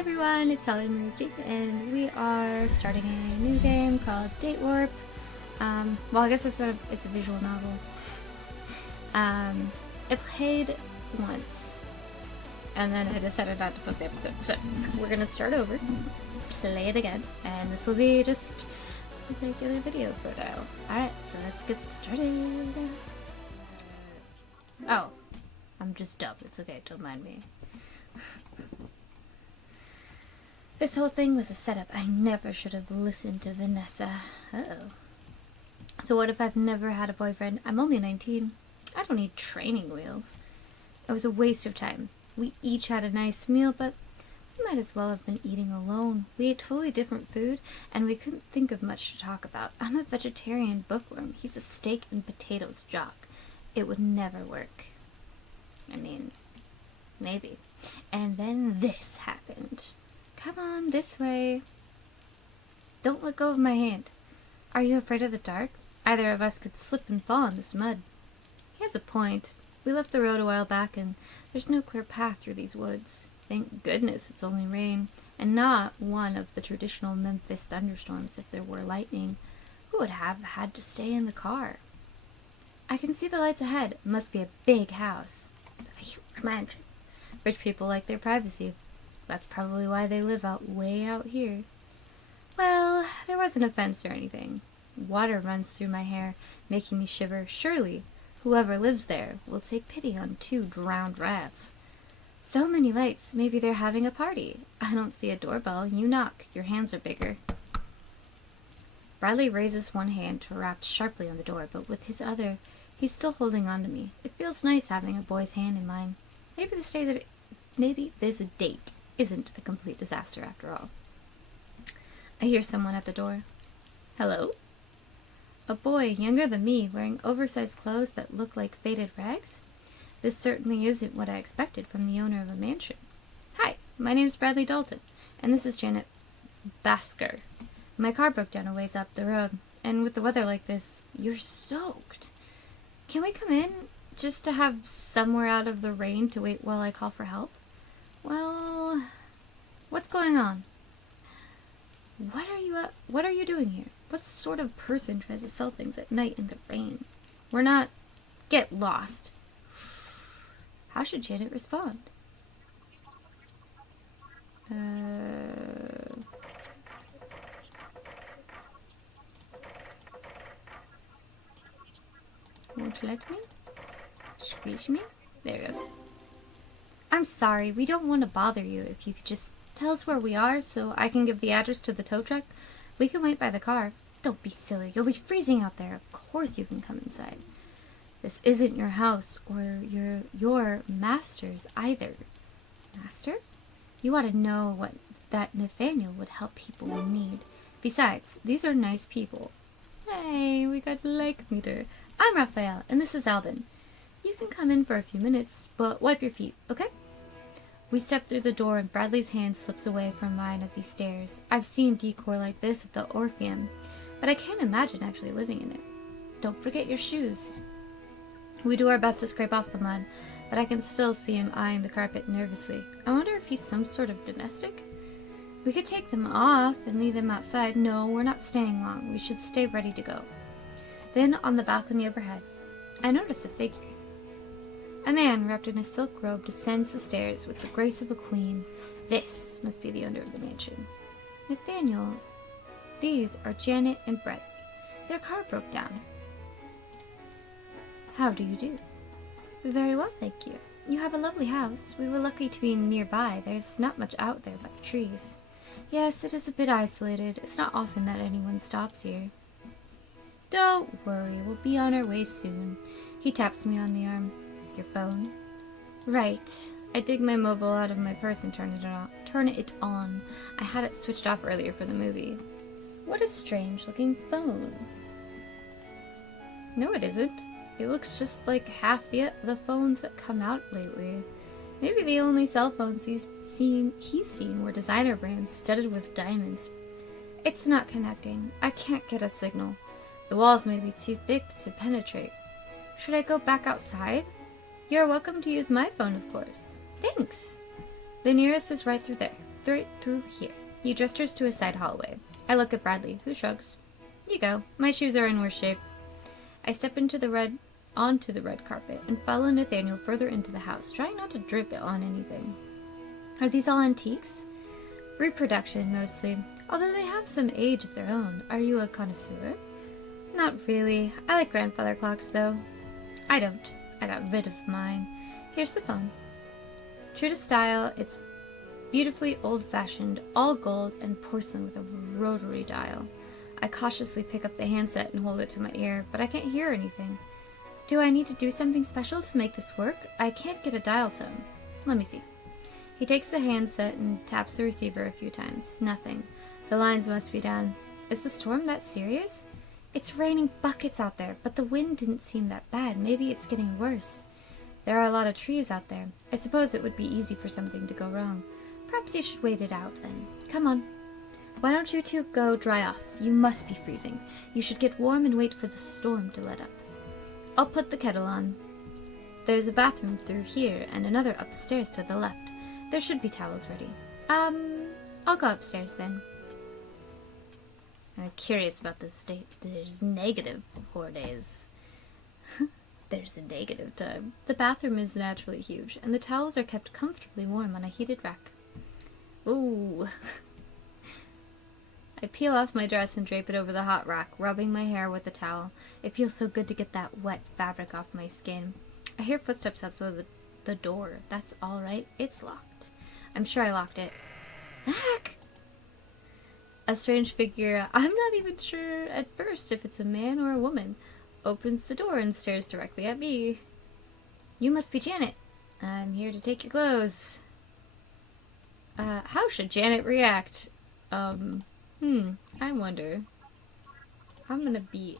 everyone, it's Sally Marie, and we are starting a new game called Date Warp. Well, I guess it's a visual novel. I played once, and then I decided not to post the episode, so we're gonna start over, play it again, and this will be just a regular video for now. Alright, so let's get started. Oh, I'm just dumb, it's okay, don't mind me. This whole thing was a setup. I never should have listened to Vanessa. Uh-oh. So what if I've never had a boyfriend? I'm only 19. I don't need training wheels. It was a waste of time. We each had a nice meal, but we might as well have been eating alone. We ate totally different food, and we couldn't think of much to talk about. I'm a vegetarian bookworm. He's a steak and potatoes jock. It would never work. I mean, maybe. And then this happened. Come on, this way. Don't let go of my hand. Are you afraid of the dark? Either of us could slip and fall in this mud. He has a point. We left the road a while back, and there's no clear path through these woods. Thank goodness it's only rain, and not one of the traditional Memphis thunderstorms. If there were lightning, who would have had to stay in the car? I can see the lights ahead. It must be a big house. A huge mansion. Rich people like their privacy. That's probably why they live way out here. Well, there wasn't a fence or anything. Water runs through my hair, making me shiver. Surely, whoever lives there will take pity on two drowned rats. So many lights, maybe they're having a party. I don't see a doorbell. You knock. Your hands are bigger. Bradley raises one hand to rap sharply on the door, but with his other, he's still holding on to me. It feels nice having a boy's hand in mine. Maybe this date isn't a complete disaster after all. I hear someone at the door. Hello? A boy younger than me, wearing oversized clothes that look like faded rags? This certainly isn't what I expected from the owner of a mansion. Hi, my name's Bradley Dalton, and this is Janet Basker. My car broke down a ways up the road, and with the weather like this, you're soaked. Can we come in, just to have somewhere out of the rain to wait while I call for help? Well, what's going on? What are you doing here? What sort of person tries to sell things at night in the rain? We're not... Get lost. How should Janet respond? Won't you let me? Squeeze me? There it goes. I'm sorry, we don't want to bother you. If you could just tell us where we are so I can give the address to the tow truck. We can wait by the car. Don't be silly. You'll be freezing out there. Of course you can come inside. This isn't your house or your master's either. Master? You ought to know what that Nathaniel would help people in need. Besides, these are nice people. Hey, we got a like meter. I'm Raphael, and this is Albin. You can come in for a few minutes, but wipe your feet, okay? We step through the door and Bradley's hand slips away from mine as he stares. I've seen decor like this at the Orpheum, but I can't imagine actually living in it. Don't forget your shoes. We do our best to scrape off the mud, but I can still see him eyeing the carpet nervously. I wonder if he's some sort of domestic? We could take them off and leave them outside. No, we're not staying long. We should stay ready to go. Then on the balcony overhead, I notice a figure. A man wrapped in a silk robe descends the stairs with the grace of a queen. This must be the owner of the mansion. Nathaniel, these are Janet and Bradley. Their car broke down. How do you do? Very well, thank you. You have a lovely house. We were lucky to be nearby. There's not much out there but trees. Yes, it is a bit isolated. It's not often that anyone stops here. Don't worry, we'll be on our way soon. He taps me on the arm. Your phone? Right. I dig my mobile out of my purse and turn it on. I had it switched off earlier for the movie. What a strange looking phone. No, it isn't. It looks just like half the phones that come out lately. Maybe the only cell phones he's seen were designer brands studded with diamonds. It's not connecting. I can't get a signal. The walls may be too thick to penetrate. Should I go back outside? You're welcome to use my phone, of course. Thanks. The nearest is right through there. Right through here. He gestures to a side hallway. I look at Bradley, who shrugs. You go. My shoes are in worse shape. I step onto the red carpet and follow Nathaniel further into the house, trying not to drip it on anything. Are these all antiques? Reproduction, mostly, although they have some age of their own. Are you a connoisseur? Not really. I like grandfather clocks, though. I don't. I got rid of mine. Here's the phone. True to style, it's beautifully old-fashioned, all gold and porcelain with a rotary dial. I cautiously pick up the handset and hold it to my ear, but I can't hear anything. Do I need to do something special to make this work? I can't get a dial tone. Let me see. He takes the handset and taps the receiver a few times. Nothing. The lines must be down. Is the storm that serious? It's raining buckets out there, but the wind didn't seem that bad. Maybe it's getting worse. There are a lot of trees out there. I suppose it would be easy for something to go wrong. Perhaps you should wait it out then. Come on. Why don't you two go dry off? You must be freezing. You should get warm and wait for the storm to let up. I'll put the kettle on. There's a bathroom through here and another up the stairs to the left. There should be towels ready. I'll go upstairs then. I'm curious about this date. There's negative 4 days. There's a negative time. The bathroom is naturally huge, and the towels are kept comfortably warm on a heated rack. Ooh. I peel off my dress and drape it over the hot rack, rubbing my hair with the towel. It feels so good to get that wet fabric off my skin. I hear footsteps outside the door. That's all right. It's locked. I'm sure I locked it. Heck! A strange figure, I'm not even sure at first if it's a man or a woman, opens the door and stares directly at me. You must be Janet. I'm here to take your clothes. How should Janet react? I wonder. I'm gonna be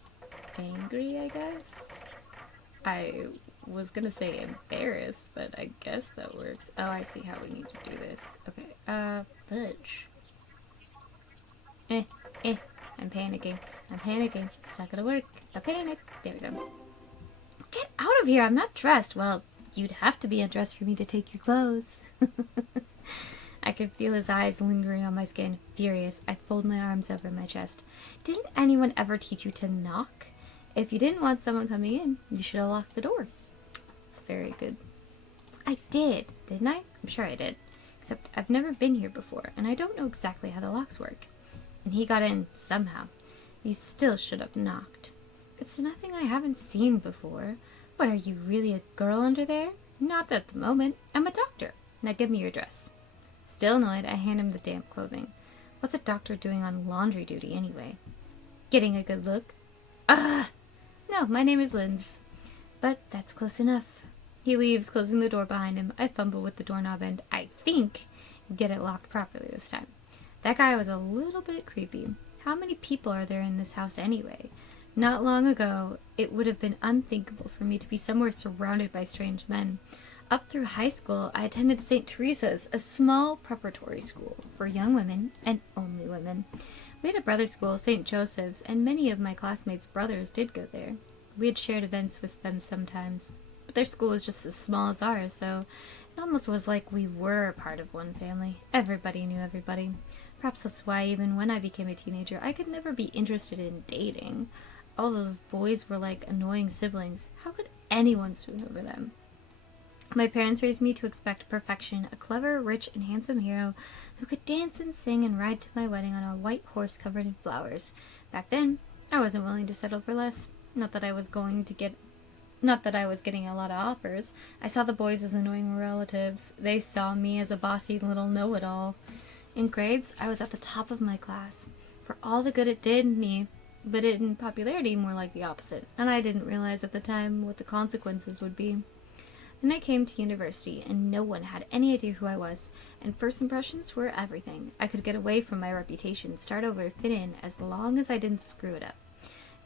angry, I guess. I was gonna say embarrassed, but I guess that works. Oh, I see how we need to do this. Okay, fudge. I'm panicking. It's not gonna work. I panic. There we go. Get out of here! I'm not dressed. Well, you'd have to be undressed for me to take your clothes. I could feel his eyes lingering on my skin. Furious, I fold my arms over my chest. Didn't anyone ever teach you to knock? If you didn't want someone coming in, you should have locked the door. It's very good. I did, didn't I? I'm sure I did. Except I've never been here before, and I don't know exactly how the locks work. And he got in, somehow. You still should have knocked. It's nothing I haven't seen before. What, are you really a girl under there? Not at the moment. I'm a doctor. Now give me your dress. Still annoyed, I hand him the damp clothing. What's a doctor doing on laundry duty anyway? Getting a good look? No, my name is Linz. But that's close enough. He leaves, closing the door behind him. I fumble with the doorknob and, I think, get it locked properly this time. That guy was a little bit creepy. How many people are there in this house anyway? Not long ago, it would have been unthinkable for me to be somewhere surrounded by strange men. Up through high school, I attended St. Teresa's, a small preparatory school for young women and only women. We had a brother school, St. Joseph's, and many of my classmates' brothers did go there. We had shared events with them sometimes, but their school was just as small as ours, so it almost was like we were part of one family. Everybody knew everybody. Perhaps that's why even when I became a teenager, I could never be interested in dating. All those boys were like annoying siblings. How could anyone swoon over them? My parents raised me to expect perfection, a clever, rich, and handsome hero who could dance and sing and ride to my wedding on a white horse covered in flowers. Back then, I wasn't willing to settle for less. Not that I was getting a lot of offers. I saw the boys as annoying relatives. They saw me as a bossy little know-it-all. In grades, I was at the top of my class. For all the good it did me, but in popularity, more like the opposite. And I didn't realize at the time what the consequences would be. Then I came to university, and no one had any idea who I was, and first impressions were everything. I could get away from my reputation, start over, fit in, as long as I didn't screw it up.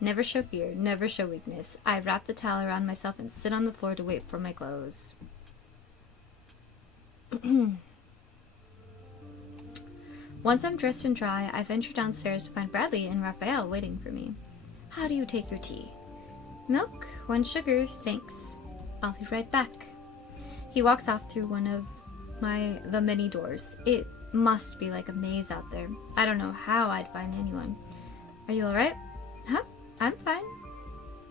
Never show fear, never show weakness. I wrap the towel around myself and sit on the floor to wait for my clothes. Once I'm dressed and dry, I venture downstairs to find Bradley and Raphael waiting for me. How do you take your tea? Milk, 1 sugar, thanks. I'll be right back. He walks off through one of the many doors. It must be like a maze out there. I don't know how I'd find anyone. Are you alright? Huh? I'm fine.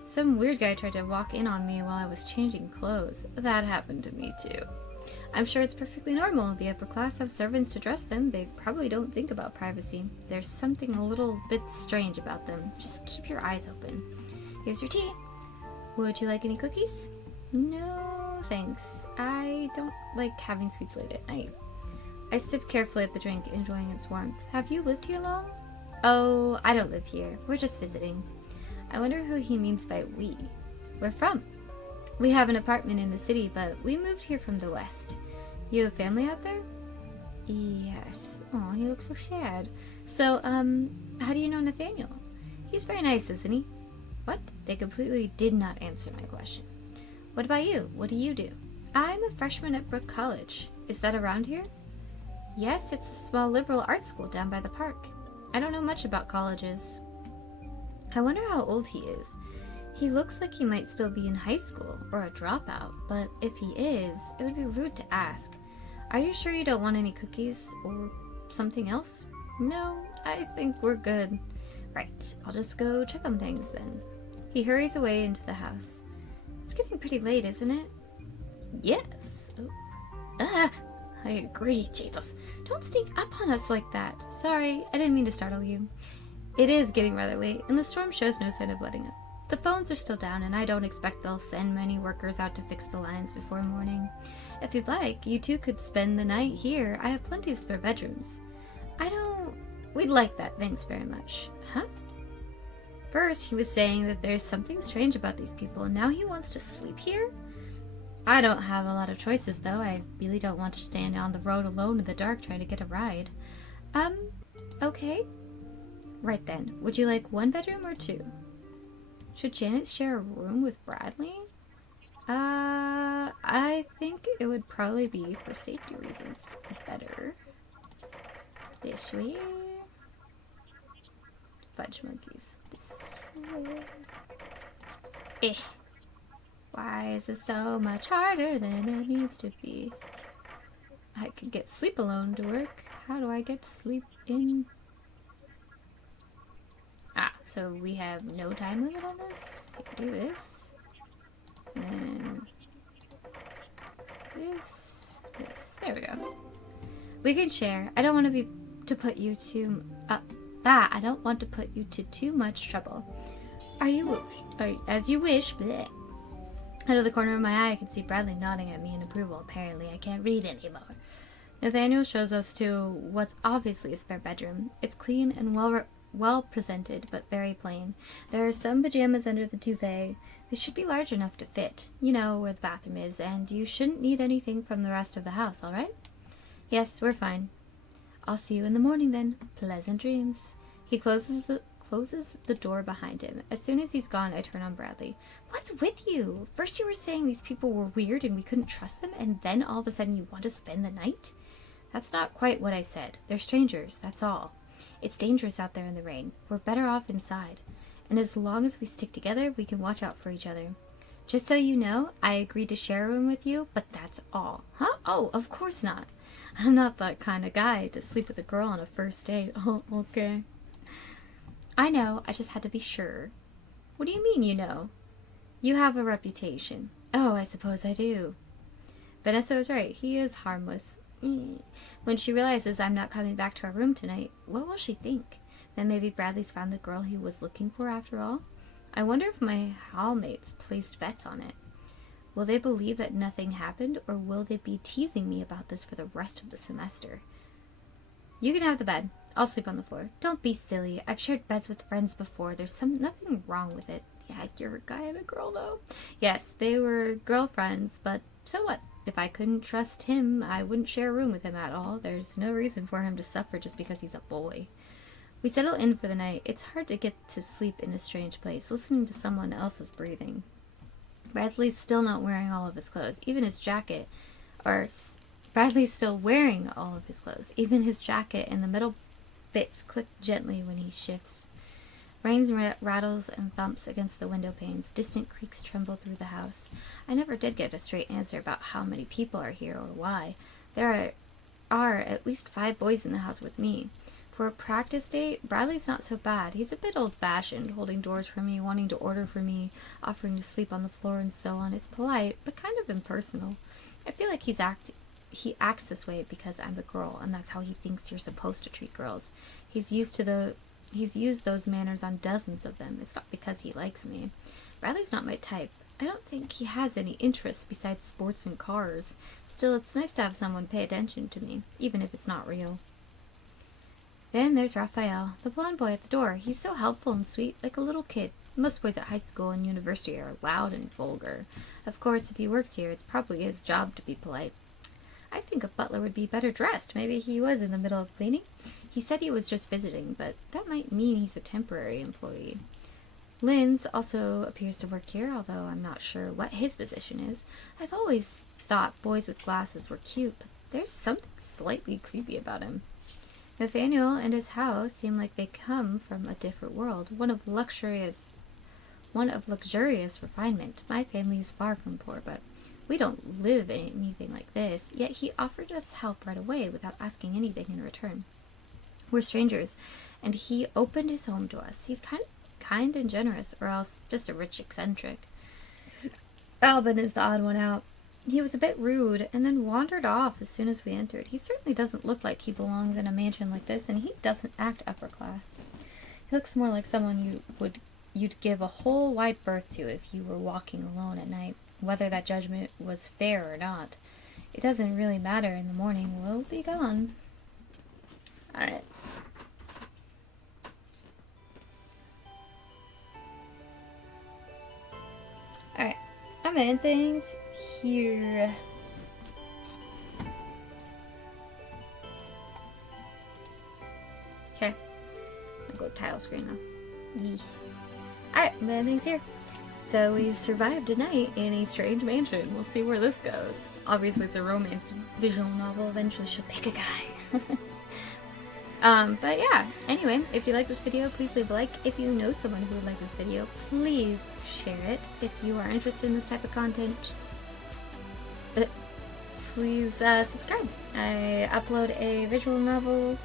Some weird guy tried to walk in on me while I was changing clothes. That happened to me too. I'm sure it's perfectly normal. The upper class have servants to dress them. They probably don't think about privacy. There's something a little bit strange about them. Just keep your eyes open. Here's your tea. Would you like any cookies? No, thanks. I don't like having sweets late at night. I sipped carefully at the drink, enjoying its warmth. Have you lived here long? Oh, I don't live here. We're just visiting. I wonder who he means by we. Where from? We have an apartment in the city, but we moved here from the west. You have family out there? Yes. Oh, he looks so sad. So, how do you know Nathaniel? He's very nice, isn't he? What? They completely did not answer my question. What about you? What do you do? I'm a freshman at Brook College. Is that around here? Yes, it's a small liberal arts school down by the park. I don't know much about colleges. I wonder how old he is. He looks like he might still be in high school or a dropout, but if he is, it would be rude to ask. Are you sure you don't want any cookies or something else? No, I think we're good. Right, I'll just go check on things then. He hurries away into the house. It's getting pretty late, isn't it? Yes. Oh. I agree, Jesus. Don't sneak up on us like that. Sorry, I didn't mean to startle you. It is getting rather late, and the storm shows no sign of letting up. The phones are still down, and I don't expect they'll send many workers out to fix the lines before morning. If you'd like, you two could spend the night here. I have plenty of spare bedrooms. We'd like that, thanks very much. Huh? First, he was saying that there's something strange about these people, and now he wants to sleep here? I don't have a lot of choices, though. I really don't want to stand on the road alone in the dark trying to get a ride. Okay. Right then. Would you like one bedroom or two? Should Janet share a room with Bradley? I think it would probably be, for safety reasons, better. This way. Fudge monkeys. This way. Eh. Why is this so much harder than it needs to be? I could get sleep alone to work. How do I get sleep in? So we have no time limit on this. Do this. And then this. There we go. We can share. I don't want to put you to I don't want to put you to too much trouble. As you wish. Bleh. Out of the corner of my eye, I can see Bradley nodding at me in approval. Apparently, I can't read anymore. Nathaniel shows us to what's obviously a spare bedroom. It's clean and well presented, but very plain. There are some pajamas under the duvet. They should be large enough to fit. You know where the bathroom is, and you shouldn't need anything from the rest of the house, alright? Yes, we're fine. I'll see you in the morning then. Pleasant dreams. He closes the door behind him. As soon as he's gone, I turn on Bradley. What's with you? First you were saying these people were weird and we couldn't trust them, and then all of a sudden you want to spend the night? That's not quite what I said. They're strangers, that's all. It's dangerous out there in the rain. We're better off inside. And as long as we stick together, we can watch out for each other. Just so you know, I agreed to share a room with you, but that's all. Huh? Oh, of course not. I'm not that kind of guy to sleep with a girl on a first date. Oh, okay. I know, I just had to be sure. What do you mean, you know? You have a reputation. Oh, I suppose I do. Vanessa was right. He is harmless. When she realizes I'm not coming back to our room tonight, what will she think? That maybe Bradley's found the girl he was looking for after all? I wonder if my hallmates placed bets on it. Will they believe that nothing happened, or will they be teasing me about this for the rest of the semester? You can have the bed. I'll sleep on the floor. Don't be silly. I've shared beds with friends before. There's nothing wrong with it. Yeah, you're a guy and a girl, though. Yes, they were girlfriends, but so what? If I couldn't trust him, I wouldn't share a room with him at all. There's no reason for him to suffer just because he's a boy. We settle in for the night. It's hard to get to sleep in a strange place, listening to someone else's breathing. Bradley's still not wearing all of his clothes, even his jacket. Bradley's still wearing all of his clothes, even his jacket, and the metal bits click gently when he shifts. Rain rattles and thumps against the window panes. Distant creaks tremble through the house. I never did get a straight answer about how many people are here or why. There are at least 5 boys in the house with me. For a practice date, Bradley's not so bad. He's a bit old-fashioned, holding doors for me, wanting to order for me, offering to sleep on the floor and so on. It's polite, but kind of impersonal. I feel like he acts this way because I'm a girl, and that's how he thinks you're supposed to treat girls. He's used those manners on dozens of them. It's not because he likes me. Bradley's not my type. I don't think he has any interests besides sports and cars. Still, it's nice to have someone pay attention to me, even if it's not real. Then there's Raphael, the blonde boy at the door. He's so helpful and sweet, like a little kid. Most boys at high school and university are loud and vulgar. Of course, if he works here, it's probably his job to be polite. I think a butler would be better dressed. Maybe he was in the middle of cleaning. He said he was just visiting, but that might mean he's a temporary employee. Linz also appears to work here, although I'm not sure what his position is. I've always thought boys with glasses were cute, but there's something slightly creepy about him. Nathaniel and his house seem like they come from a different world, one of luxurious refinement. My family is far from poor, but we don't live anything like this. Yet he offered us help right away without asking anything in return. We're strangers, and he opened his home to us. He's kind and generous, or else just a rich eccentric. Albin is the odd one out. He was a bit rude, and then wandered off as soon as we entered. He certainly doesn't look like he belongs in a mansion like this, and he doesn't act upper class. He looks more like someone you'd give a whole wide berth to if you were walking alone at night. Whether that judgment was fair or not, it doesn't really matter. In the morning, we'll be gone. Alright. Alright. I'm gonna end things here. Okay. I'll go to title screen now. Yes. Alright, I'm gonna end things here. So we survived a night in a strange mansion. We'll see where this goes. Obviously it's a romance visual novel. Eventually she'll pick a guy. But yeah, anyway, if you like this video, please leave a like. If you know someone who would like this video, please share it. If you are interested in this type of content, please subscribe. I upload a visual novel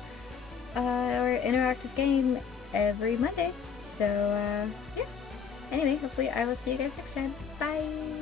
or interactive game every Monday. So yeah, anyway, hopefully I will see you guys next time. Bye!